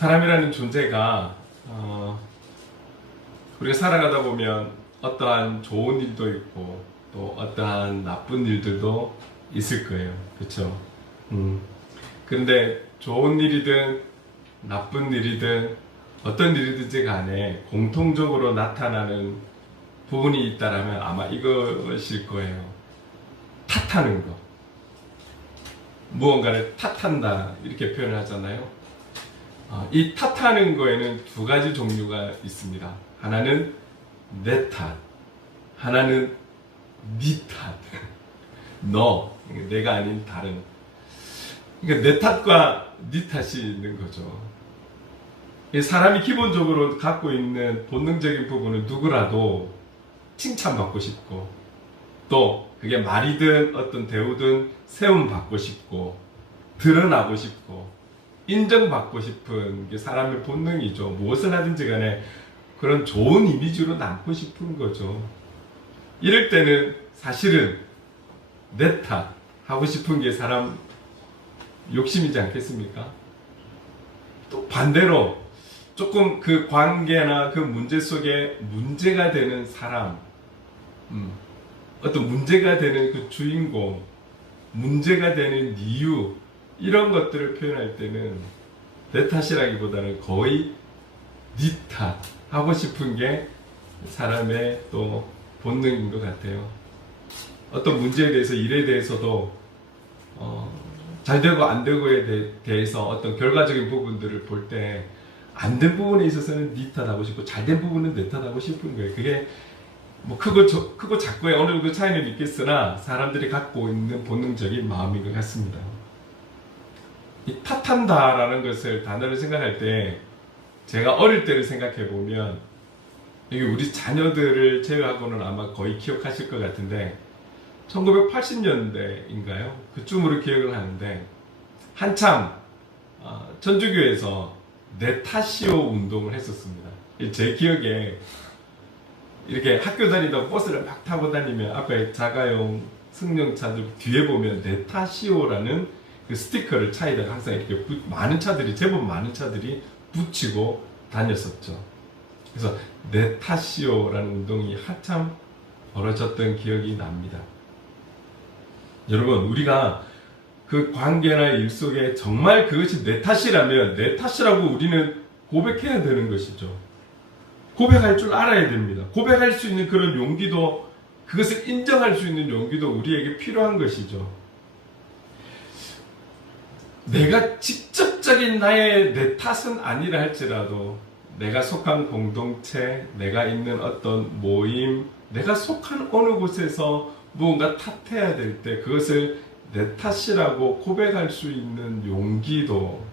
사람이라는 존재가 우리가 살아가다 보면 어떠한 좋은 일도 있고 또 어떠한 나쁜 일들도 있을 거예요. 그렇죠? 그런데 좋은 일이든 나쁜 일이든 어떤 일이든지 간에 공통적으로 나타나는 부분이 있다라면 아마 이것일 거예요. 탓하는 거. 무언가를 탓한다 이렇게 표현을 하잖아요. 이 탓하는 거에는 두 가지 종류가 있습니다. 하나는 내 탓, 하나는 네 탓. 너, 내가 아닌 다른. 그러니까 내 탓과 네 탓이 있는 거죠. 사람이 기본적으로 갖고 있는 본능적인 부분은 누구라도 칭찬받고 싶고 또 그게 말이든 어떤 대우든 세움받고 싶고 드러나고 싶고 인정받고 싶은 게 사람의 본능이죠. 무엇을 하든지 간에 그런 좋은 이미지로 남고 싶은 거죠. 이럴 때는 사실은 내 탓 하고 싶은 게 사람 욕심이지 않겠습니까? 또 반대로 조금 그 관계나 그 문제 속에 문제가 되는 사람, 어떤 문제가 되는 그 주인공, 문제가 되는 이유, 이런 것들을 표현할 때는 내 탓이라기보다는 거의 네 탓 하고 싶은 게 사람의 또 본능인 것 같아요. 어떤 문제에 대해서, 일에 대해서도 잘 되고 안 되고에 대해서 어떤 결과적인 부분들을 볼 때 안 된 부분에 있어서는 네 탓하고 싶고 잘 된 부분은 내 탓하고 싶은 거예요. 그게 뭐 크고 작고의 어느 정도 차이는 있겠으나 사람들이 갖고 있는 본능적인 마음인 것 같습니다. 이 탓한다라는 것을 단어를 생각할 때 제가 어릴 때를 생각해 보면 이게 우리 자녀들을 제외하고는 아마 거의 기억하실 것 같은데 1980년대인가요? 그쯤으로 기억을 하는데 한참 천주교에서 내 탓이오 운동을 했었습니다. 제 기억에 이렇게 학교 다니다 버스를 막 타고 다니면 앞에 자가용 승용차들 뒤에 보면 내 탓이오라는 그 스티커를 차에다가 항상 이렇게 제법 많은 차들이 붙이고 다녔었죠. 그래서 내 탓이오라는 운동이 한참 벌어졌던 기억이 납니다. 여러분, 우리가 그 관계나 일 속에 정말 그것이 내 탓이라면 내 탓이라고 우리는 고백해야 되는 것이죠. 고백할 줄 알아야 됩니다. 고백할 수 있는 그런 용기도, 그것을 인정할 수 있는 용기도 우리에게 필요한 것이죠. 내가 직접적인 내 탓은 아니라 할지라도 내가 속한 공동체, 내가 있는 어떤 모임, 내가 속한 어느 곳에서 무언가 탓해야 될 때 그것을 내 탓이라고 고백할 수 있는 용기도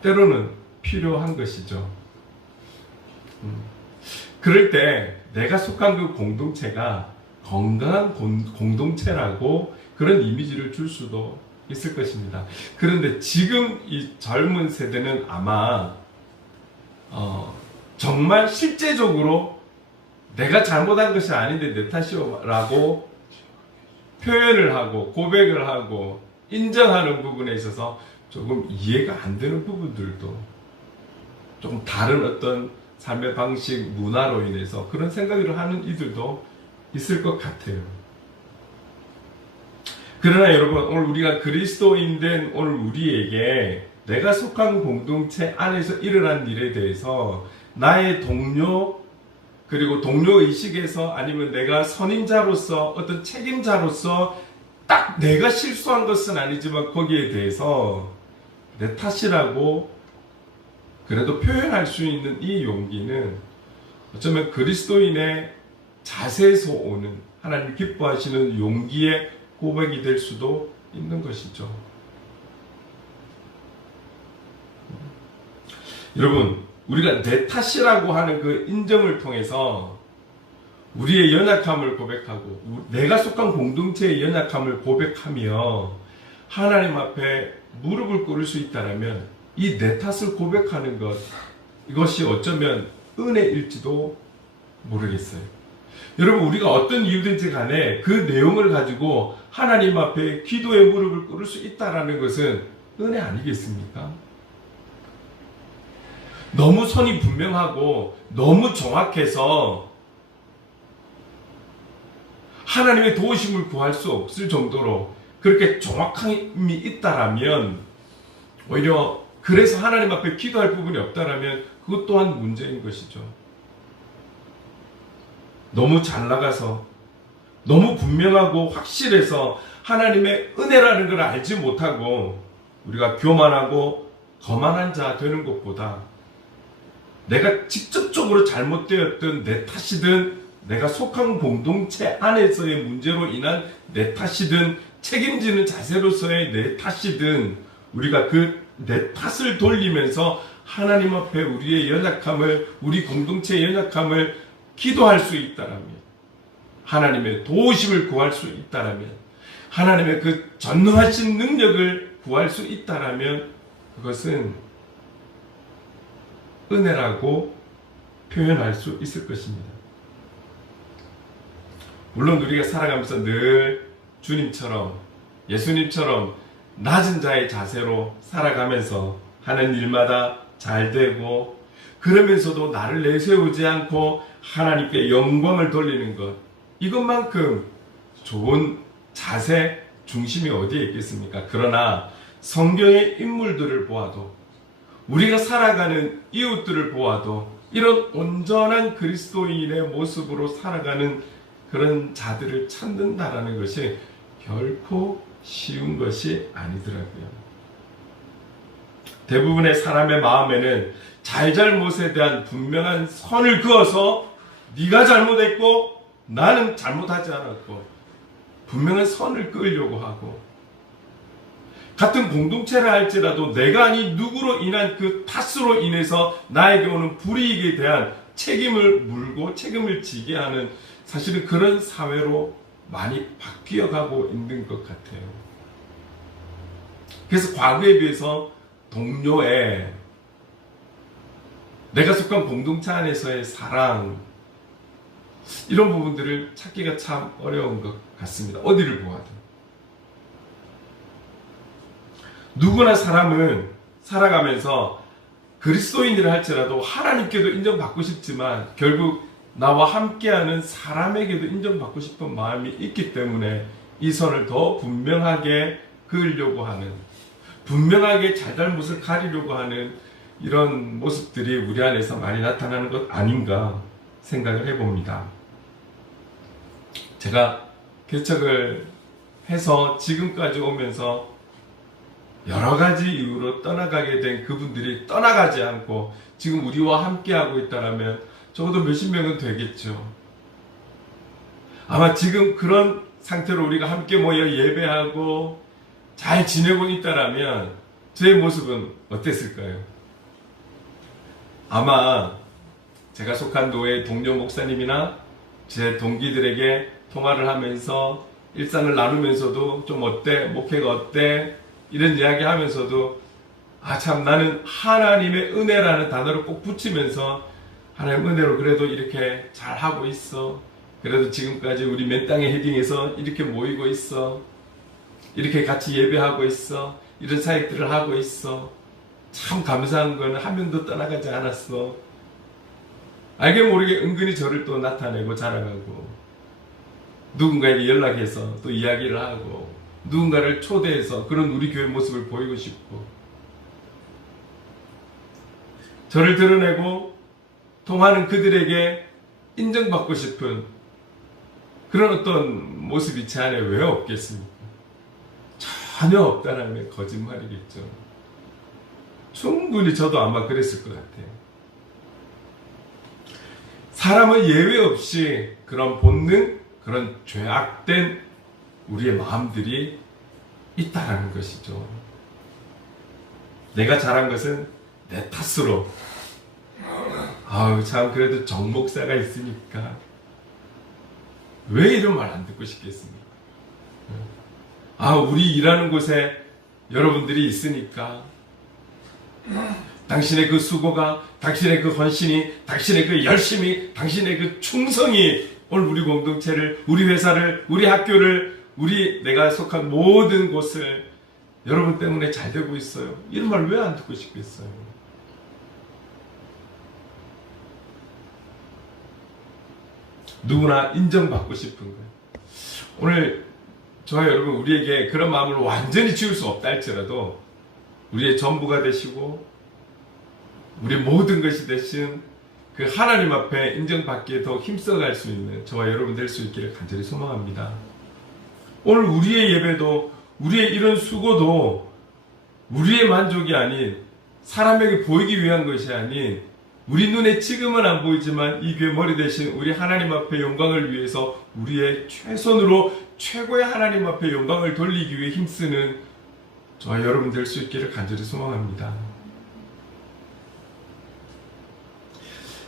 때로는 필요한 것이죠. 그럴 때 내가 속한 그 공동체가 건강한 공동체라고 그런 이미지를 줄 수도 있을 것입니다. 그런데 지금 이 젊은 세대는 아마 정말 실제적으로 내가 잘못한 것이 아닌데 내 탓이라고 표현을 하고 고백을 하고 인정하는 부분에 있어서 조금 이해가 안 되는 부분들도 조금 다른 어떤 삶의 방식, 문화로 인해서 그런 생각을 하는 이들도 있을 것 같아요. 그러나 여러분, 오늘 우리가 그리스도인 된 오늘 우리에게 내가 속한 공동체 안에서 일어난 일에 대해서 나의 동료, 그리고 동료의식에서 아니면 내가 선임자로서 어떤 책임자로서 딱 내가 실수한 것은 아니지만 거기에 대해서 내 탓이라고 그래도 표현할 수 있는 이 용기는 어쩌면 그리스도인의 자세에서 오는 하나님 기뻐하시는 용기의 고백이 될 수도 있는 것이죠. 여러분, 우리가 내 탓이라고 하는 그 인정을 통해서 우리의 연약함을 고백하고 내가 속한 공동체의 연약함을 고백하며 하나님 앞에 무릎을 꿇을 수 있다면 이 내 탓을 고백하는 것, 이것이 어쩌면 은혜일지도 모르겠어요. 여러분, 우리가 어떤 이유든지 간에 그 내용을 가지고 하나님 앞에 기도의 무릎을 꿇을 수 있다는 것은 은혜 아니겠습니까? 너무 선이 분명하고 너무 정확해서 하나님의 도우심을 구할 수 없을 정도로 그렇게 정확함이 있다라면, 오히려 그래서 하나님 앞에 기도할 부분이 없다라면 그것 또한 문제인 것이죠. 너무 잘 나가서 너무 분명하고 확실해서 하나님의 은혜라는 걸 알지 못하고 우리가 교만하고 거만한 자 되는 것보다, 내가 직접적으로 잘못되었던 내 탓이든 내가 속한 공동체 안에서의 문제로 인한 내 탓이든 책임지는 자세로서의 내 탓이든, 우리가 그 내 탓을 돌리면서 하나님 앞에 우리의 연약함을, 우리 공동체의 연약함을 기도할 수 있다라면, 하나님의 도우심을 구할 수 있다라면, 하나님의 그 전능하신 능력을 구할 수 있다라면 그것은 은혜라고 표현할 수 있을 것입니다. 물론 우리가 살아가면서 늘 주님처럼, 예수님처럼 낮은 자의 자세로 살아가면서 하는 일마다 잘 되고, 그러면서도 나를 내세우지 않고 하나님께 영광을 돌리는 것, 이것만큼 좋은 자세 중심이 어디에 있겠습니까? 그러나 성경의 인물들을 보아도, 우리가 살아가는 이웃들을 보아도 이런 온전한 그리스도인의 모습으로 살아가는 그런 자들을 찾는다라는 것이 결코 쉬운 것이 아니더라고요. 대부분의 사람의 마음에는 잘잘못에 대한 분명한 선을 그어서 네가 잘못했고 나는 잘못하지 않았고 분명한 선을 그으려고 하고, 같은 공동체라 할지라도 내가 아닌 누구로 인한 그 탓으로 인해서 나에게 오는 불이익에 대한 책임을 물고 책임을 지게 하는, 사실은 그런 사회로 많이 바뀌어가고 있는 것 같아요. 그래서 과거에 비해서 동료의, 내가 속한 공동체 안에서의 사랑, 이런 부분들을 찾기가 참 어려운 것 같습니다. 어디를 보아도. 누구나 사람은 살아가면서 그리스도인이라 할지라도 하나님께도 인정받고 싶지만 결국 나와 함께하는 사람에게도 인정받고 싶은 마음이 있기 때문에 이 선을 더 분명하게 그으려고 하는, 분명하게 잘잘못을 가리려고 하는 이런 모습들이 우리 안에서 많이 나타나는 것 아닌가 생각을 해봅니다. 제가 개척을 해서 지금까지 오면서 여러 가지 이유로 떠나가게 된 그분들이 떠나가지 않고 지금 우리와 함께하고 있다면 적어도 몇십 명은 되겠죠. 아마 지금 그런 상태로 우리가 함께 모여 예배하고 잘 지내고 있다라면 제 모습은 어땠을까요? 아마 제가 속한 노예 동료 목사님이나 제 동기들에게 통화를 하면서 일상을 나누면서도 좀 어때? 목회가 어때? 이런 이야기 하면서도 참 나는 하나님의 은혜라는 단어를 꼭 붙이면서 하나님 은혜로 그래도 이렇게 잘 하고 있어. 그래도 지금까지 우리 맨 땅에 헤딩해서 이렇게 모이고 있어. 이렇게 같이 예배하고 있어. 이런 사역들을 하고 있어. 참 감사한 건 한 명도 떠나가지 않았어. 알게 모르게 은근히 저를 또 나타내고 자랑하고, 누군가에게 연락해서 또 이야기를 하고, 누군가를 초대해서 그런 우리 교회 모습을 보이고 싶고, 저를 드러내고 통하는 그들에게 인정받고 싶은 그런 어떤 모습이 제 안에 왜 없겠습니까? 전혀 없다는 거짓말이겠죠. 충분히 저도 아마 그랬을 것 같아요. 사람은 예외 없이 그런 본능, 그런 죄악된 우리의 마음들이 있다라는 것이죠. 내가 잘한 것은 내 탓으로, 참 그래도 정 목사가 있으니까 왜 이런 말 안 듣고 싶겠습니까? 우리 일하는 곳에 여러분들이 있으니까 당신의 그 수고가, 당신의 그 헌신이, 당신의 그 열심이, 당신의 그 충성이 오늘 우리 공동체를, 우리 회사를, 우리 학교를, 내가 속한 모든 곳을 여러분 때문에 잘 되고 있어요. 이런 말 왜 안 듣고 싶겠어요? 누구나 인정받고 싶은 거예요. 오늘 저와 여러분, 우리에게 그런 마음을 완전히 지울 수 없다 할지라도 우리의 전부가 되시고 우리의 모든 것이 되신 그 하나님 앞에 인정받기에 더 힘써갈 수 있는 저와 여러분 될 수 있기를 간절히 소망합니다. 오늘 우리의 예배도, 우리의 이런 수고도 우리의 만족이 아닌, 사람에게 보이기 위한 것이 아닌, 우리 눈에 지금은 안 보이지만 이 교회 머리 대신 우리 하나님 앞에 영광을 위해서 우리의 최선으로 최고의 하나님 앞에 영광을 돌리기 위해 힘쓰는 저와 여러분 될 수 있기를 간절히 소망합니다.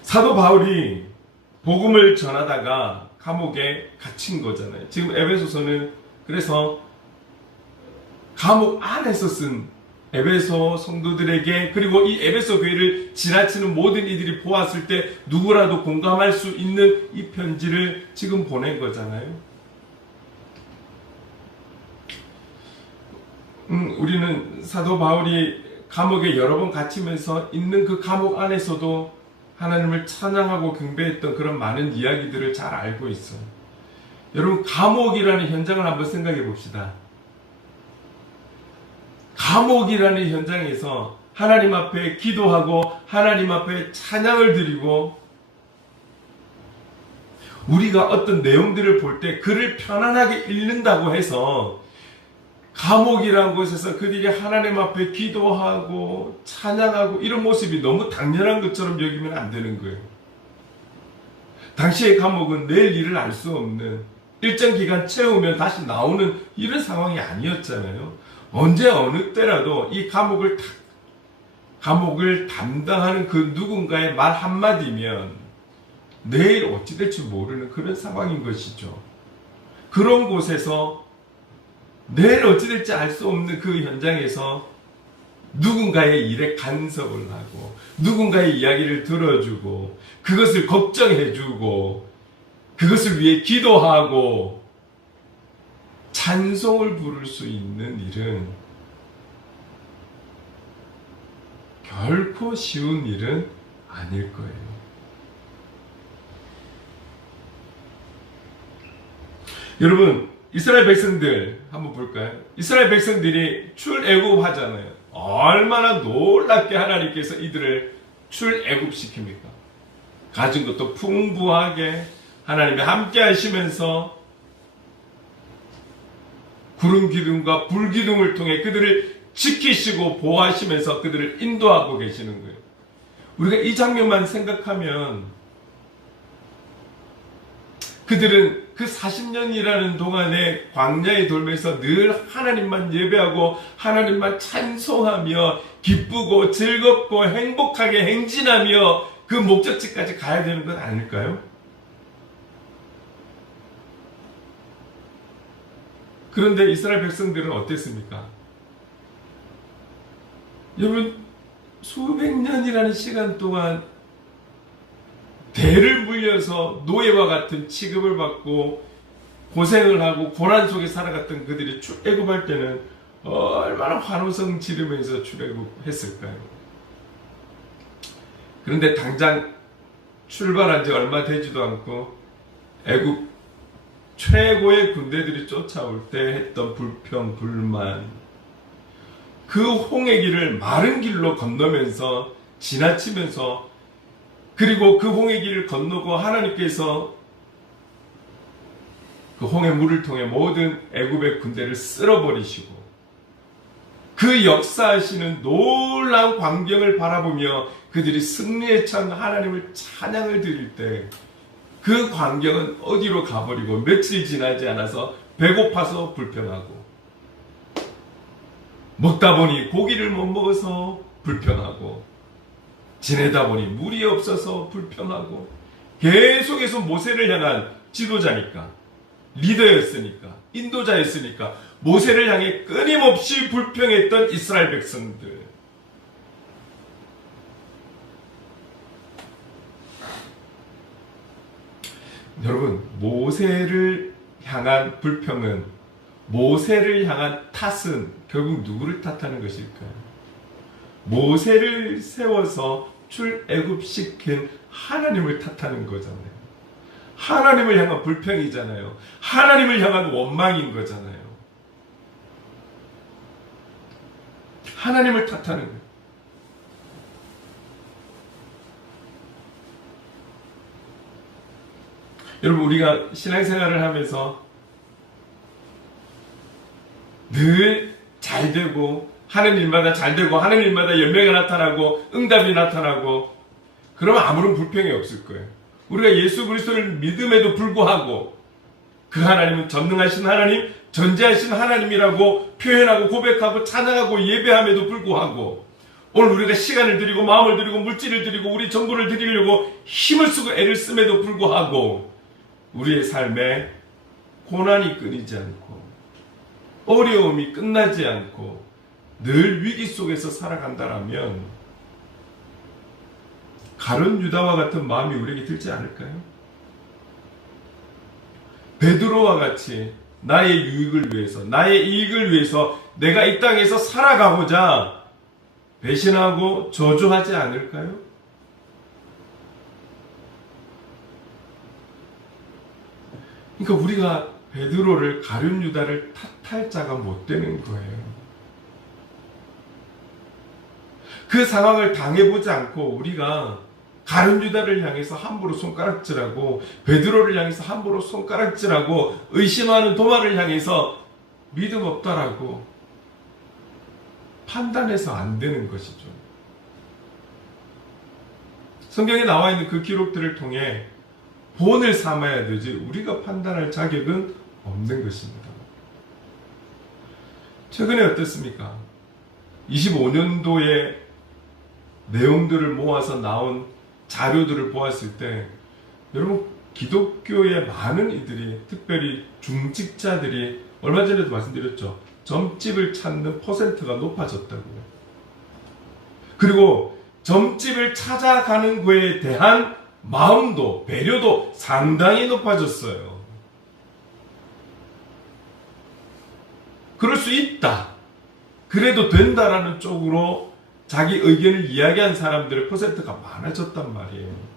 사도 바울이 복음을 전하다가 감옥에 갇힌 거잖아요. 지금 에베소서는 그래서 감옥 안에서 쓴, 에베소 성도들에게, 그리고 이 에베소 교회를 지나치는 모든 이들이 보았을 때 누구라도 공감할 수 있는 이 편지를 지금 보낸 거잖아요. 우리는 사도 바울이 감옥에 여러 번 갇히면서 있는 그 감옥 안에서도 하나님을 찬양하고 경배했던 그런 많은 이야기들을 잘 알고 있어요. 여러분, 감옥이라는 현장을 한번 생각해 봅시다. 감옥이라는 현장에서 하나님 앞에 기도하고 하나님 앞에 찬양을 드리고, 우리가 어떤 내용들을 볼 때 글을 편안하게 읽는다고 해서 감옥이라는 곳에서 그들이 하나님 앞에 기도하고 찬양하고 이런 모습이 너무 당연한 것처럼 여기면 안 되는 거예요. 당시의 감옥은 내일 일을 알 수 없는, 일정 기간 채우면 다시 나오는 이런 상황이 아니었잖아요. 언제 어느 때라도 이 감옥을 담당하는 그 누군가의 말 한마디면 내일 어찌 될지 모르는 그런 상황인 것이죠. 그런 곳에서 내일 어찌 될지 알 수 없는 그 현장에서 누군가의 일에 간섭을 하고 누군가의 이야기를 들어주고 그것을 걱정해주고 그것을 위해 기도하고 찬송을 부를 수 있는 일은 결코 쉬운 일은 아닐 거예요. 여러분, 이스라엘 백성들 한번 볼까요? 이스라엘 백성들이 출애굽하잖아요. 얼마나 놀랍게 하나님께서 이들을 출애굽시킵니까? 가진 것도 풍부하게 하나님이 함께 하시면서 구름 기둥과 불 기둥을 통해 그들을 지키시고 보호하시면서 그들을 인도하고 계시는 거예요. 우리가 이 장면만 생각하면 그들은 그 40년이라는 동안에 광야에 돌면서 늘 하나님만 예배하고 하나님만 찬송하며 기쁘고 즐겁고 행복하게 행진하며 그 목적지까지 가야 되는 건 아닐까요? 그런데 이스라엘 백성들은 어땠습니까? 여러분, 수백 년이라는 시간 동안 대를 물려서 노예와 같은 취급을 받고 고생을 하고 고난 속에 살아갔던 그들이 출애굽할 때는 얼마나 환호성 지르면서 출애굽했을까요? 그런데 당장 출발한 지 얼마 되지도 않고 애굽 최고의 군대들이 쫓아올 때 했던 불평, 불만, 그 홍해 길을 마른 길로 건너면서 지나치면서, 그리고 그 홍해 길을 건너고 하나님께서 그 홍해 물을 통해 모든 애굽의 군대를 쓸어버리시고 그 역사하시는 놀라운 광경을 바라보며 그들이 승리에 찬 하나님을 찬양을 드릴 때 그 광경은 어디로 가버리고 며칠 지나지 않아서 배고파서 불평하고 먹다 보니 고기를 못 먹어서 불평하고 지내다 보니 물이 없어서 불평하고 계속해서 모세를 향한 지도자니까, 리더였으니까, 인도자였으니까 모세를 향해 끊임없이 불평했던 이스라엘 백성들. 여러분, 모세를 향한 불평은, 모세를 향한 탓은 결국 누구를 탓하는 것일까요? 모세를 세워서 출애굽시킨 하나님을 탓하는 거잖아요. 하나님을 향한 불평이잖아요. 하나님을 향한 원망인 거잖아요. 하나님을 탓하는 거예요. 여러분, 우리가 신앙생활을 하면서 늘 잘되고 하는 일마다 잘되고 하는 일마다 열매가 나타나고 응답이 나타나고 그러면 아무런 불평이 없을 거예요. 우리가 예수 그리스도를 믿음에도 불구하고 그 하나님은 전능하신 하나님, 전지하신 하나님이라고 표현하고 고백하고 찬양하고 예배함에도 불구하고 오늘 우리가 시간을 들이고 마음을 들이고 물질을 들이고 우리 정보를 드리려고 힘을 쓰고 애를 씀에도 불구하고 우리의 삶에 고난이 끊이지 않고 어려움이 끝나지 않고 늘 위기 속에서 살아간다라면 가룟 유다와 같은 마음이 우리에게 들지 않을까요? 베드로와 같이 나의 유익을 위해서, 나의 이익을 위해서 내가 이 땅에서 살아가고자 배신하고 저주하지 않을까요? 그러니까 우리가 베드로를 가룟 유다를 탓할 자가 못 되는 거예요. 그 상황을 당해보지 않고 우리가 가룟 유다를 향해서 함부로 손가락질하고 베드로를 향해서 함부로 손가락질하고 의심하는 도마를 향해서 믿음 없다라고 판단해서 안 되는 것이죠. 성경에 나와 있는 그 기록들을 통해 본을 삼아야 되지 우리가 판단할 자격은 없는 것입니다. 최근에 어떻습니까? 25년도에 내용들을 모아서 나온 자료들을 보았을 때 여러분 기독교의 많은 이들이 특별히 중직자들이 얼마 전에도 말씀드렸죠. 점집을 찾는 퍼센트가 높아졌다고요. 그리고 점집을 찾아가는 거에 대한 마음도 배려도 상당히 높아졌어요. 그럴 수 있다. 그래도 된다라는 쪽으로 자기 의견을 이야기한 사람들의 퍼센트가 많아졌단 말이에요.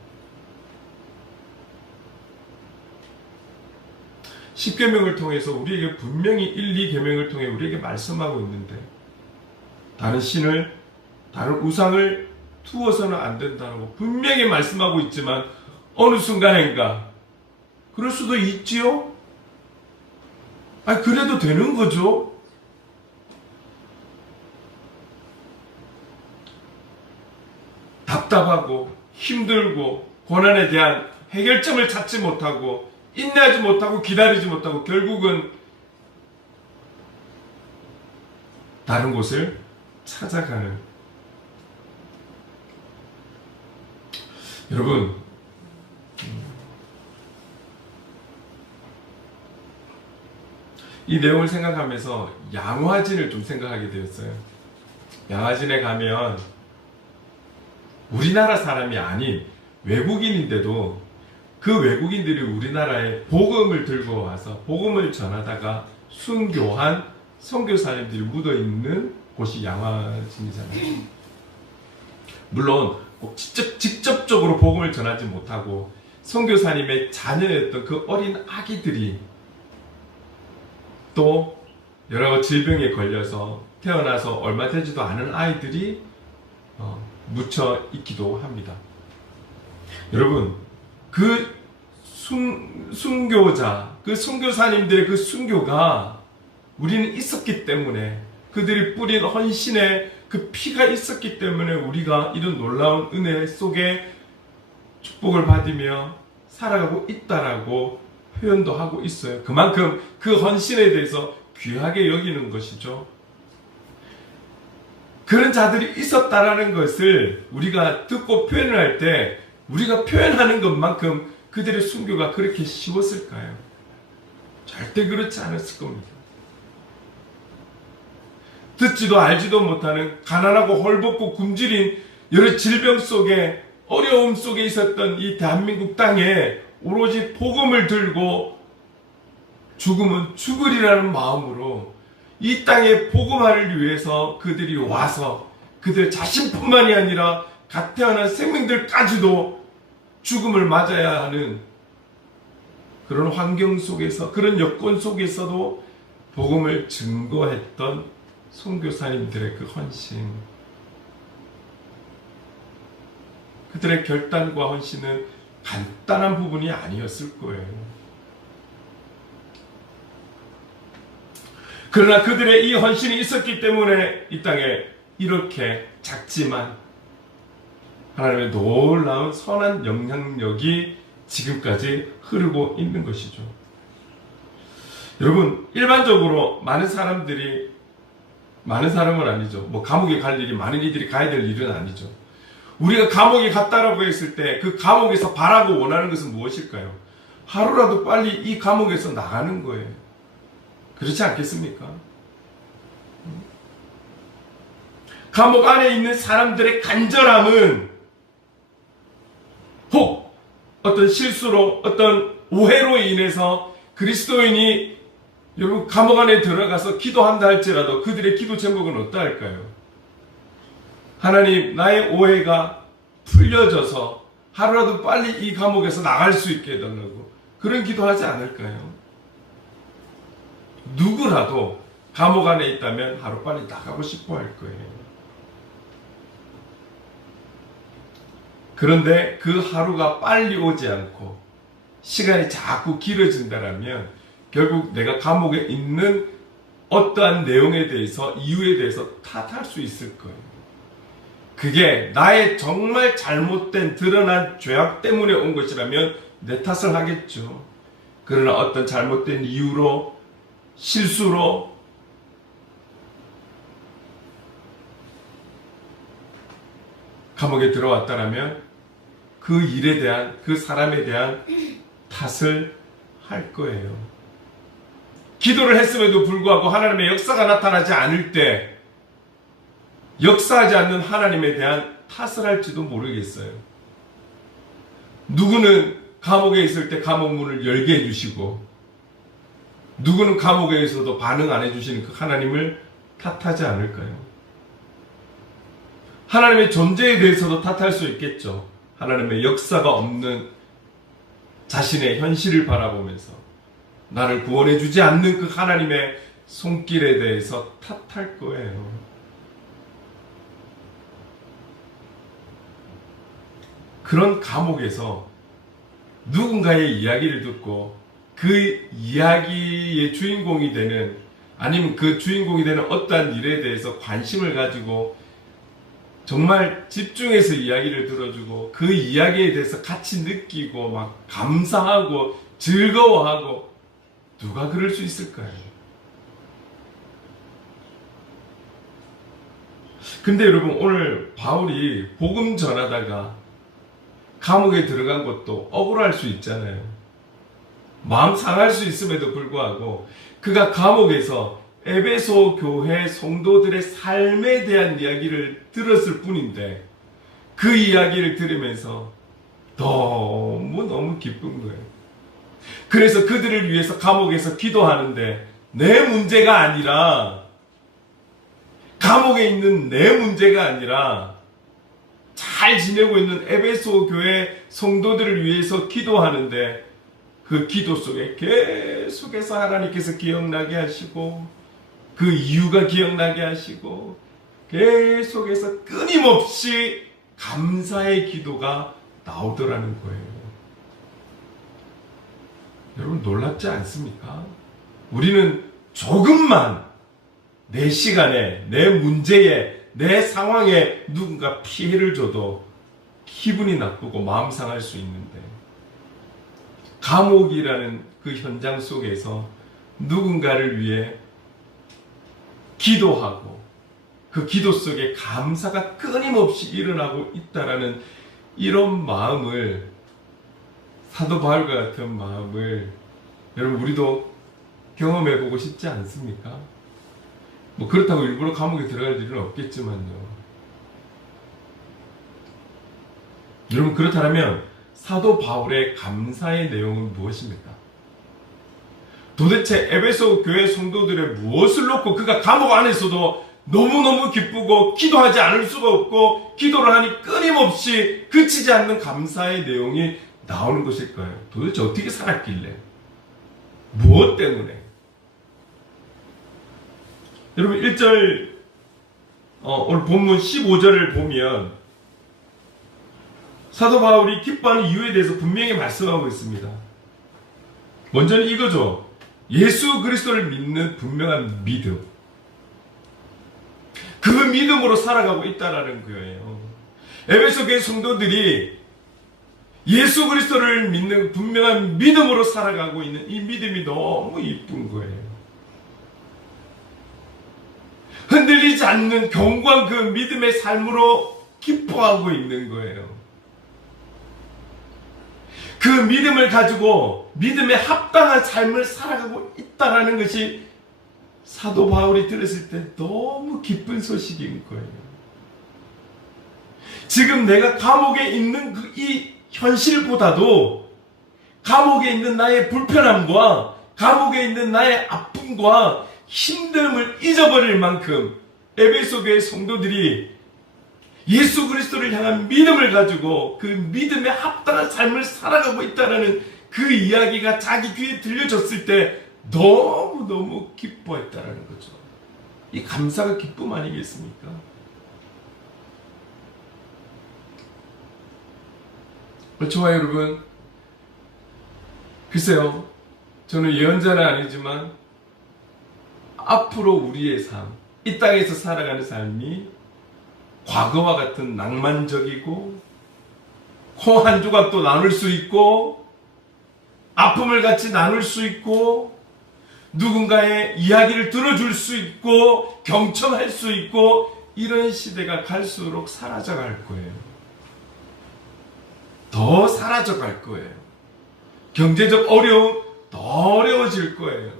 10계명을 통해서 우리에게 분명히 1, 2계명을 통해 우리에게 말씀하고 있는데 다른 신을, 다른 우상을 두어서는 안 된다고 분명히 말씀하고 있지만 어느 순간인가 그럴 수도 있지요? 아니 그래도 되는 거죠? 답답하고 힘들고 고난에 대한 해결점을 찾지 못하고 인내하지 못하고 기다리지 못하고 결국은 다른 곳을 찾아가는 여러분 이 내용을 생각하면서 양화진을 좀 생각하게 되었어요. 양화진에 가면 우리나라 사람이 아닌 외국인인데도 그 외국인들이 우리나라에 복음을 들고 와서 복음을 전하다가 순교한 선교사님들이 묻어있는 곳이 양화진이잖아요. 물론 꼭 직접적으로 복음을 전하지 못하고 선교사님의 자녀였던 그 어린 아기들이 또 여러 질병에 걸려서 태어나서 얼마 되지도 않은 아이들이 묻혀 있기도 합니다. 여러분 그 순교자, 그 순교사님들의 그 순교가 우리는 있었기 때문에 그들이 뿌린 헌신의 그 피가 있었기 때문에 우리가 이런 놀라운 은혜 속에 축복을 받으며 살아가고 있다라고 표현도 하고 있어요. 그만큼 그 헌신에 대해서 귀하게 여기는 것이죠. 그런 자들이 있었다라는 것을 우리가 듣고 표현을 할 때 우리가 표현하는 것만큼 그들의 순교가 그렇게 쉬웠을까요? 절대 그렇지 않았을 겁니다. 듣지도 알지도 못하는 가난하고 헐벗고 굶주린 여러 질병 속에 어려움 속에 있었던 이 대한민국 땅에 오로지 복음을 들고 죽으면 죽으리라는 마음으로 이 땅에 복음화를 위해서 그들이 와서 그들 자신뿐만이 아니라 갓 태어난 생명들까지도 죽음을 맞아야 하는 그런 환경 속에서, 그런 여건 속에서도 복음을 증거했던 선교사님들의 그 헌신, 그들의 결단과 헌신은 간단한 부분이 아니었을 거예요. 그러나 그들의 이 헌신이 있었기 때문에 이 땅에 이렇게 작지만 하나님의 놀라운 선한 영향력이 지금까지 흐르고 있는 것이죠. 여러분, 일반적으로 많은 사람은 아니죠. 뭐 감옥에 갈 일이 많은 이들이 가야 될 일은 아니죠. 우리가 감옥에 갔다라고 했을 때 그 감옥에서 바라고 원하는 것은 무엇일까요? 하루라도 빨리 이 감옥에서 나가는 거예요. 그렇지 않겠습니까? 감옥 안에 있는 사람들의 간절함은 혹 어떤 실수로, 어떤 오해로 인해서 그리스도인이 여러분 감옥 안에 들어가서 기도한다 할지라도 그들의 기도 제목은 어떠할까요? 하나님, 나의 오해가 풀려져서 하루라도 빨리 이 감옥에서 나갈 수 있게 해달라고, 그런 기도하지 않을까요? 누구라도 감옥 안에 있다면 하루빨리 나가고 싶어 할 거예요. 그런데 그 하루가 빨리 오지 않고 시간이 자꾸 길어진다면 결국 내가 감옥에 있는 어떠한 내용에 대해서, 이유에 대해서 탓할 수 있을 거예요. 그게 나의 정말 잘못된 드러난 죄악 때문에 온 것이라면 내 탓을 하겠죠. 그러나 어떤 잘못된 이유로, 실수로 감옥에 들어왔다라면 그 일에 대한, 그 사람에 대한 탓을 할 거예요. 기도를 했음에도 불구하고 하나님의 역사가 나타나지 않을 때 역사하지 않는 하나님에 대한 탓을 할지도 모르겠어요. 누구는 감옥에 있을 때 감옥 문을 열게 해주시고, 누구는 감옥에 있어도 반응 안 해주시는 그 하나님을 탓하지 않을까요? 하나님의 존재에 대해서도 탓할 수 있겠죠. 하나님의 역사가 없는 자신의 현실을 바라보면서 나를 구원해주지 않는 그 하나님의 손길에 대해서 탓할 거예요. 그런 감옥에서 누군가의 이야기를 듣고 그 이야기의 주인공이 되는, 아니면 그 주인공이 되는 어떠한 일에 대해서 관심을 가지고 정말 집중해서 이야기를 들어주고 그 이야기에 대해서 같이 느끼고 막 감사하고 즐거워하고, 누가 그럴 수 있을까요? 근데 여러분, 오늘 바울이 복음 전하다가 감옥에 들어간 것도 억울할 수 있잖아요. 마음 상할 수 있음에도 불구하고 그가 감옥에서 에베소 교회 성도들의 삶에 대한 이야기를 들었을 뿐인데 그 이야기를 들으면서 너무너무 기쁜 거예요. 그래서 그들을 위해서 감옥에서 기도하는데 내 문제가 아니라, 감옥에 있는 내 문제가 아니라 잘 지내고 있는 에베소 교회 성도들을 위해서 기도하는데 그 기도 속에 계속해서 하나님께서 기억나게 하시고 그 이유가 기억나게 하시고 계속해서 끊임없이 감사의 기도가 나오더라는 거예요. 여러분, 놀랍지 않습니까? 우리는 조금만 내 시간에, 내 문제에, 내 상황에 누군가 피해를 줘도 기분이 나쁘고 마음 상할 수 있는데, 감옥이라는 그 현장 속에서 누군가를 위해 기도하고 그 기도 속에 감사가 끊임없이 일어나고 있다라는 이런 마음을, 사도 바울과 같은 마음을 여러분, 우리도 경험해보고 싶지 않습니까? 뭐 그렇다고 일부러 감옥에 들어갈 일은 없겠지만요. 여러분, 그렇다면 사도 바울의 감사의 내용은 무엇입니까? 도대체 에베소 교회 성도들의 무엇을 놓고 그가 감옥 안에서도 너무너무 기쁘고 기도하지 않을 수가 없고 기도를 하니 끊임없이 그치지 않는 감사의 내용이 나오는 것일까요? 도대체 어떻게 살았길래? 무엇 때문에? 여러분 1절 오늘 본문 15절을 보면 사도 바울이 기뻐하는 이유에 대해서 분명히 말씀하고 있습니다. 먼저는 이거죠. 예수 그리스도를 믿는 분명한 믿음. 그 믿음으로 살아가고 있다라는 거예요. 에베소 교회 성도들이 예수 그리스도를 믿는 분명한 믿음으로 살아가고 있는 이 믿음이 너무 이쁜 거예요. 흔들리지 않는 견고한 그 믿음의 삶으로 기뻐하고 있는 거예요. 그 믿음을 가지고 믿음에 합당한 삶을 살아가고 있다는 것이 사도 바울이 들었을 때 너무 기쁜 소식인 거예요. 지금 내가 감옥에 있는 이 현실보다도 감옥에 있는 나의 불편함과 감옥에 있는 나의 아픔과 힘듦을 잊어버릴 만큼 에베소 교회 성도들이 예수 그리스도를 향한 믿음을 가지고 그 믿음에 합당한 삶을 살아가고 있다는 그 이야기가 자기 귀에 들려졌을 때 너무너무 기뻐했다는 거죠. 이 감사가 기쁨 아니겠습니까? 저와 여러분, 글쎄요, 저는 예언자는 아니지만 앞으로 우리의 삶, 이 땅에서 살아가는 삶이 과거와 같은 낭만적이고 코 한 조각도 나눌 수 있고 아픔을 같이 나눌 수 있고 누군가의 이야기를 들어줄 수 있고 경청할 수 있고 이런 시대가 갈수록 사라져갈 거예요. 더 사라져갈 거예요. 경제적 어려움 더 어려워질 거예요.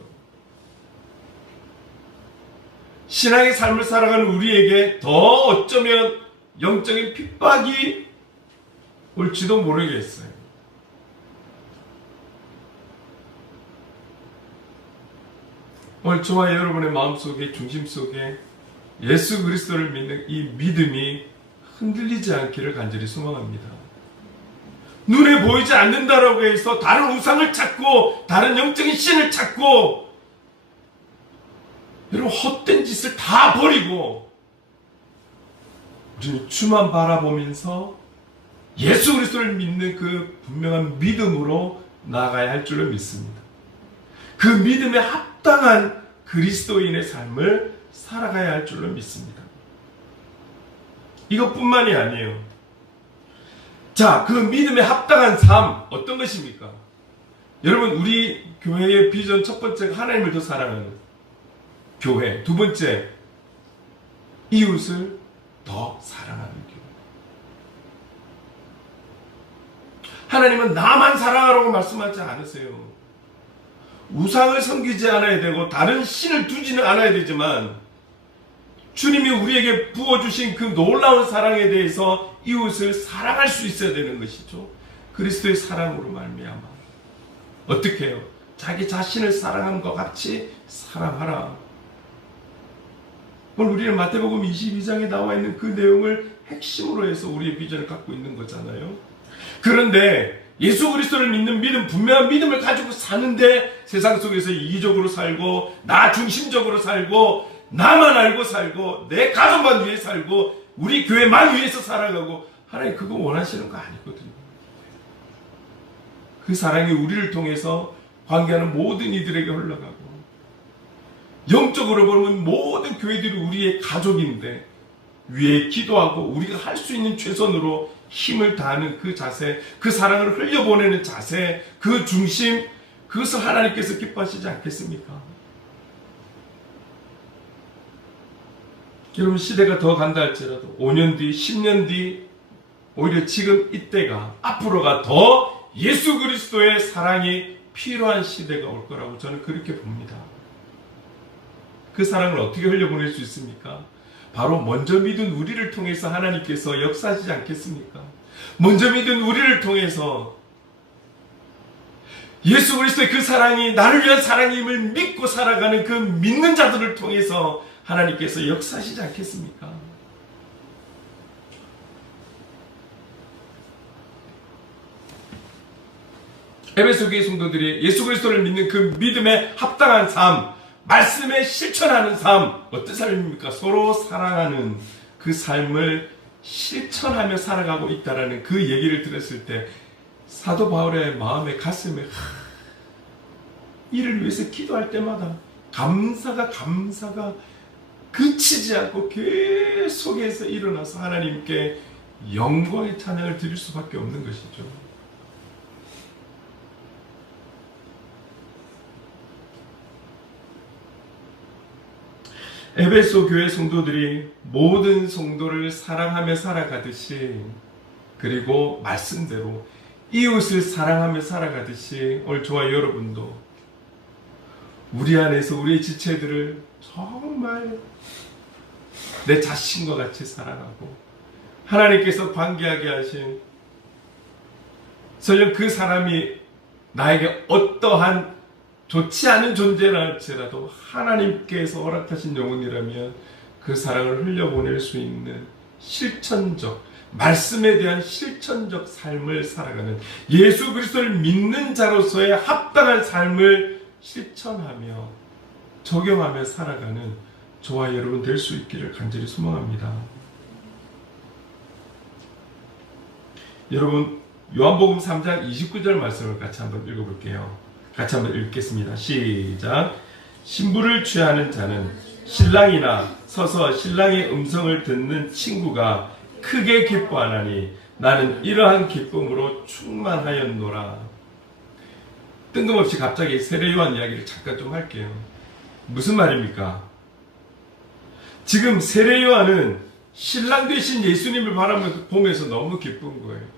신앙의 삶을 살아가는 우리에게 더 어쩌면 영적인 핍박이 올지도 모르겠어요. 오늘 저와 여러분의 마음속에 중심 속에 예수 그리스도를 믿는 이 믿음이 흔들리지 않기를 간절히 소망합니다. 눈에 보이지 않는다라고 해서 다른 우상을 찾고 다른 영적인 신을 찾고 여러분 헛된 짓을 다 버리고 우리는 주만 바라보면서 예수 그리스도를 믿는 그 분명한 믿음으로 나아가야 할 줄로 믿습니다. 그 믿음에 합당한 그리스도인의 삶을 살아가야 할 줄로 믿습니다. 이것뿐만이 아니에요. 자, 그 믿음에 합당한 삶 어떤 것입니까? 여러분 우리 교회의 비전 첫 번째가 하나님을 더 사랑하는 교회, 두 번째 이웃을 더 사랑하는 교회. 하나님은 나만 사랑하라고 말씀하지 않으세요. 우상을 섬기지 않아야 되고 다른 신을 두지는 않아야 되지만 주님이 우리에게 부어주신 그 놀라운 사랑에 대해서 이웃을 사랑할 수 있어야 되는 것이죠. 그리스도의 사랑으로 말미암아. 어떻게 해요? 자기 자신을 사랑한 것 같이 사랑하라. 오늘 우리는 마태복음 22장에 나와 있는 그 내용을 핵심으로 해서 우리의 비전을 갖고 있는 거잖아요. 그런데 예수 그리스도를 믿는 믿음, 분명한 믿음을 가지고 사는데 세상 속에서 이기적으로 살고 나 중심적으로 살고 나만 알고 살고 내 가족만 위해 살고 우리 교회만 위해서 살아가고 하나님 그거 원하시는 거 아니거든요. 그 사랑이 우리를 통해서 관계하는 모든 이들에게 흘러가고 영적으로 보면 모든 교회들이 우리의 가족인데 위에 기도하고 우리가 할 수 있는 최선으로 힘을 다하는 그 자세, 그 사랑을 흘려보내는 자세, 그 중심, 그것을 하나님께서 기뻐하시지 않겠습니까? 여러분 시대가 더 간다 할지라도 5년 뒤, 10년 뒤 오히려 지금 이때가 앞으로가 더 예수 그리스도의 사랑이 필요한 시대가 올 거라고 저는 그렇게 봅니다. 그 사랑을 어떻게 흘려보낼 수 있습니까? 바로 먼저 믿은 우리를 통해서 하나님께서 역사하시지 않겠습니까? 먼저 믿은 우리를 통해서 예수 그리스도의 그 사랑이 나를 위한 사랑임을 믿고 살아가는 그 믿는 자들을 통해서 하나님께서 역사하시지 않겠습니까? 에베소 교회 성도들이 예수 그리스도를 믿는 그 믿음에 합당한 삶, 말씀에 실천하는 삶, 어떤 삶입니까? 서로 사랑하는 그 삶을 실천하며 살아가고 있다라는 그 얘기를 들었을 때 사도 바울의 마음에 가슴에 이를 위해서 기도할 때마다 감사가 그치지 않고 계속해서 일어나서 하나님께 영광의 찬양을 드릴 수밖에 없는 것이죠. 에베소 교회 성도들이 모든 성도를 사랑하며 살아가듯이, 그리고 말씀대로 이웃을 사랑하며 살아가듯이 오늘 저와 여러분도 우리 안에서 우리의 지체들을 정말 내 자신과 같이 사랑하고, 하나님께서 관계하게 하신, 설령 그 사람이 나에게 어떠한 좋지 않은 존재라 할지라도 하나님께서 허락하신 영혼이라면 그 사랑을 흘려보낼 수 있는 실천적, 말씀에 대한 실천적 삶을 살아가는, 예수 그리스도를 믿는 자로서의 합당한 삶을 실천하며 적용하며 살아가는 저와 여러분 될 수 있기를 간절히 소망합니다. 여러분, 요한복음 3장 29절 말씀을 같이 한번 읽어볼게요. 같이 한번 읽겠습니다. 시작. 신부를 취하는 자는 신랑이나 서서 신랑의 음성을 듣는 친구가 크게 기뻐하나니 나는 이러한 기쁨으로 충만하였노라. 뜬금없이 갑자기 세례 요한 이야기를 잠깐 좀 할게요. 무슨 말입니까? 지금 세례 요한은 신랑 되신 예수님을 보면서 너무 기쁜 거예요.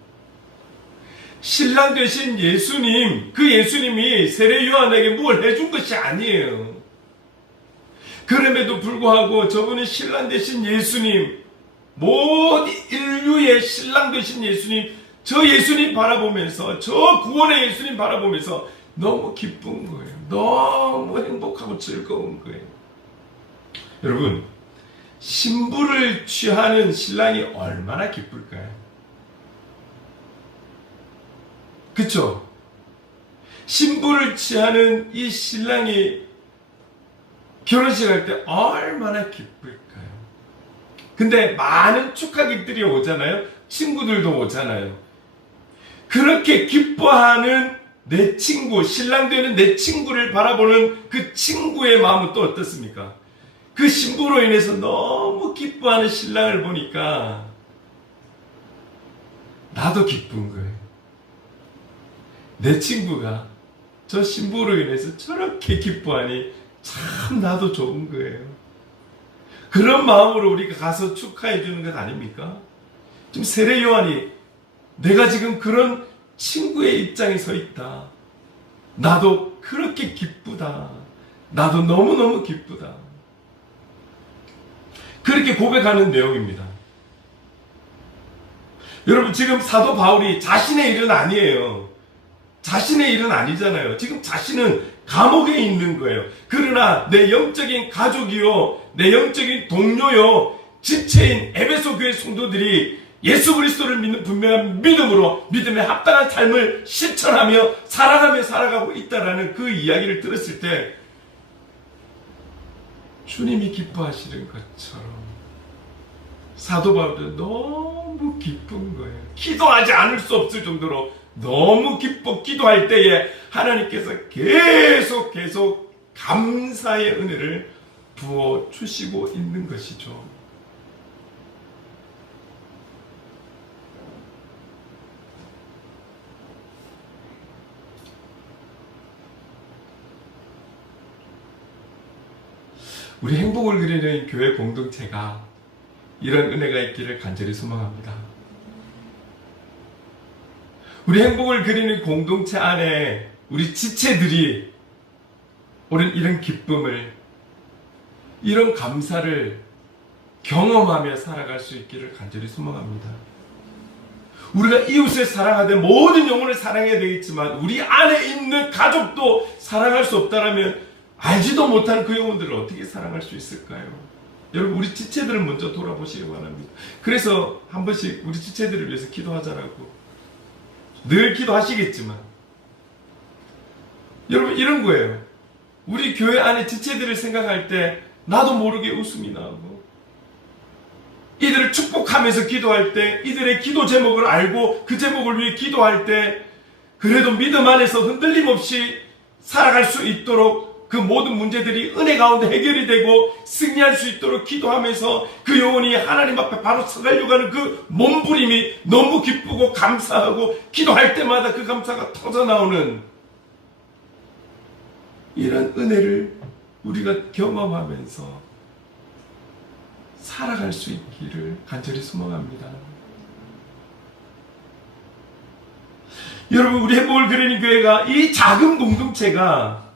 신랑 되신 예수님, 그 예수님이 세례 요한에게 뭘 해준 것이 아니에요. 그럼에도 불구하고 저분은 신랑 되신 예수님, 모든 인류의 신랑 되신 예수님, 저 예수님 바라보면서, 저 구원의 예수님 바라보면서 너무 기쁜 거예요. 너무 행복하고 즐거운 거예요. 여러분, 신부를 취하는 신랑이 얼마나 기쁠까요? 그쵸? 신부를 취하는 이 신랑이 결혼식 할 때 얼마나 기쁠까요? 근데 많은 축하객들이 오잖아요. 친구들도 오잖아요. 그렇게 기뻐하는 내 친구, 신랑 되는 내 친구를 바라보는 그 친구의 마음은 또 어떻습니까? 그 신부로 인해서 너무 기뻐하는 신랑을 보니까 나도 기쁜 거예요. 내 친구가 저 신부로 인해서 저렇게 기뻐하니 참 나도 좋은 거예요. 그런 마음으로 우리가 가서 축하해 주는 것 아닙니까? 지금 세례 요한이 내가 지금 그런 친구의 입장에 서 있다. 나도 그렇게 기쁘다. 나도 너무너무 기쁘다. 그렇게 고백하는 내용입니다. 여러분, 지금 사도 바울이 자신의 일은 아니에요. 자신의 일은 아니잖아요. 지금 자신은 감옥에 있는 거예요. 그러나 내 영적인 가족이요, 내 영적인 동료요, 지체인 에베소 교회 성도들이 예수 그리스도를 믿는 분명한 믿음으로 믿음에 합당한 삶을 실천하며 사랑하며 살아가고 있다라는 그 이야기를 들었을 때 주님이 기뻐하시는 것처럼 사도 바울도 너무 기쁜 거예요. 기도하지 않을 수 없을 정도로 너무 기뻐 기도할 때에 하나님께서 계속 감사의 은혜를 부어 주시고 있는 것이죠. 우리 행복을 그리는 교회 공동체가 이런 은혜가 있기를 간절히 소망합니다. 우리 행복을 그리는 공동체 안에 우리 지체들이 오늘 이런 기쁨을, 이런 감사를 경험하며 살아갈 수 있기를 간절히 소망합니다. 우리가 이웃을 사랑하되 모든 영혼을 사랑해야 되겠지만 우리 안에 있는 가족도 사랑할 수 없다면 알지도 못하는 그 영혼들을 어떻게 사랑할 수 있을까요? 여러분, 우리 지체들을 먼저 돌아보시기 바랍니다. 그래서 한 번씩 우리 지체들을 위해서 기도하자라고 늘 기도하시겠지만 여러분, 이런 거예요. 우리 교회 안에 지체들을 생각할 때 나도 모르게 웃음이 나고, 이들을 축복하면서 기도할 때, 이들의 기도 제목을 알고 그 제목을 위해 기도할 때 그래도 믿음 안에서 흔들림 없이 살아갈 수 있도록 그 모든 문제들이 은혜 가운데 해결이 되고 승리할 수 있도록 기도하면서 그 영혼이 하나님 앞에 바로 서가려고 하는 그 몸부림이 너무 기쁘고 감사하고, 기도할 때마다 그 감사가 터져나오는 이런 은혜를 우리가 경험하면서 살아갈 수 있기를 간절히 소망합니다. 여러분, 우리 행복을 그리는 교회가, 이 작은 공동체가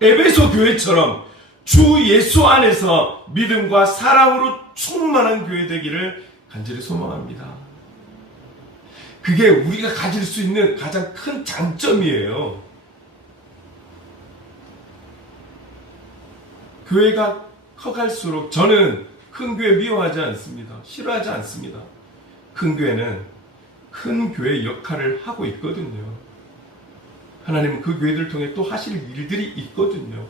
에베소 교회처럼 주 예수 안에서 믿음과 사랑으로 충만한 교회 되기를 간절히 소망합니다. 그게 우리가 가질 수 있는 가장 큰 장점이에요. 교회가 커갈수록, 저는 큰 교회 미워하지 않습니다. 싫어하지 않습니다. 큰 교회는 큰 교회의 역할을 하고 있거든요. 하나님은 그 교회들을 통해 또 하실 일들이 있거든요.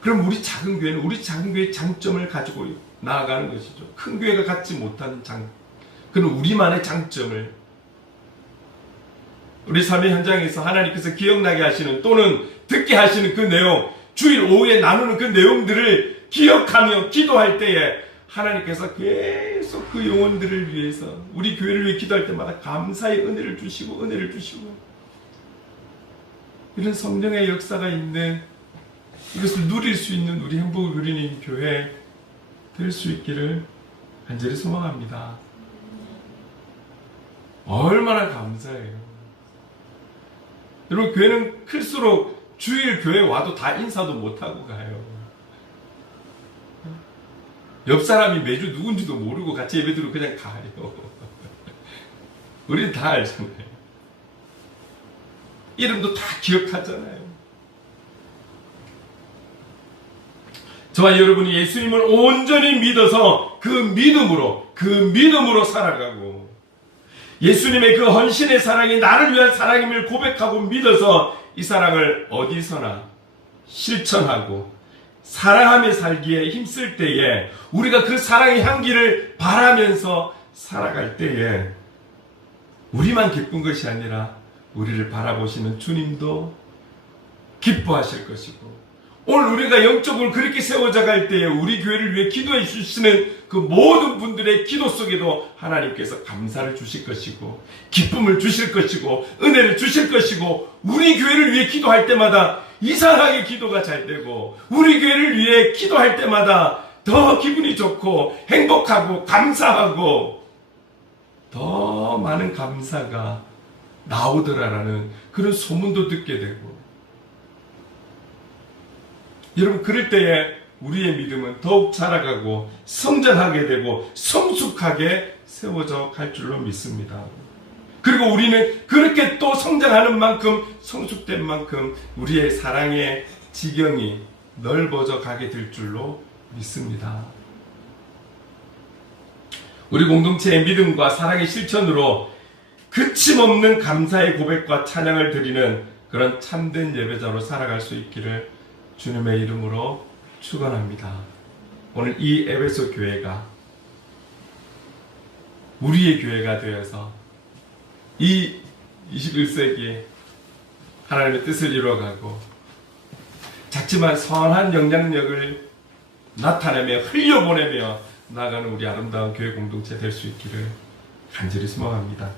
그럼 우리 작은 교회는 우리 작은 교회의 장점을 가지고 나아가는 것이죠. 큰 교회가 갖지 못하는 그는 우리만의 장점을, 우리 삶의 현장에서 하나님께서 기억나게 하시는, 또는 듣게 하시는 그 내용, 주일 오후에 나누는 그 내용들을 기억하며 기도할 때에 하나님께서 계속 그 영혼들을 위해서, 우리 교회를 위해 기도할 때마다 감사의 은혜를 주시고 이런 성령의 역사가 있는, 이것을 누릴 수 있는 우리 행복을 누리는 교회 될 수 있기를 간절히 소망합니다. 얼마나 감사해요. 여러분, 교회는 클수록 주일 교회 와도 다 인사도 못하고 가요. 옆 사람이 매주 누군지도 모르고 같이 예배 드리고 그냥 가요. 우리는 다 알잖아요. 이름도 다 기억하잖아요. 저와 여러분이 예수님을 온전히 믿어서 그 믿음으로 살아가고, 예수님의 그 헌신의 사랑이 나를 위한 사랑임을 고백하고 믿어서 이 사랑을 어디서나 실천하고 사랑하며 살기에 힘쓸 때에, 우리가 그 사랑의 향기를 바라면서 살아갈 때에 우리만 기쁜 것이 아니라 우리를 바라보시는 주님도 기뻐하실 것이고, 오늘 우리가 영적으로 그렇게 세워져 갈 때에 우리 교회를 위해 기도해 주시는 그 모든 분들의 기도 속에도 하나님께서 감사를 주실 것이고, 기쁨을 주실 것이고, 은혜를 주실 것이고, 우리 교회를 위해 기도할 때마다 이상하게 기도가 잘 되고, 우리 교회를 위해 기도할 때마다 더 기분이 좋고 행복하고 감사하고 더 많은 감사가 나오더라라는 그런 소문도 듣게 되고, 여러분, 그럴 때에 우리의 믿음은 더욱 자라가고 성장하게 되고 성숙하게 세워져 갈 줄로 믿습니다. 그리고 우리는 그렇게 또 성장하는 만큼, 성숙된 만큼 우리의 사랑의 지경이 넓어져 가게 될 줄로 믿습니다. 우리 공동체의 믿음과 사랑의 실천으로 그침없는 감사의 고백과 찬양을 드리는 그런 참된 예배자로 살아갈 수 있기를 주님의 이름으로 축원합니다. 오늘 이 에베소 교회가 우리의 교회가 되어서 이 21세기에 하나님의 뜻을 이루어가고 작지만 선한 영향력을 나타내며 흘려보내며 나아가는 우리 아름다운 교회 공동체 될 수 있기를 간절히 소망합니다.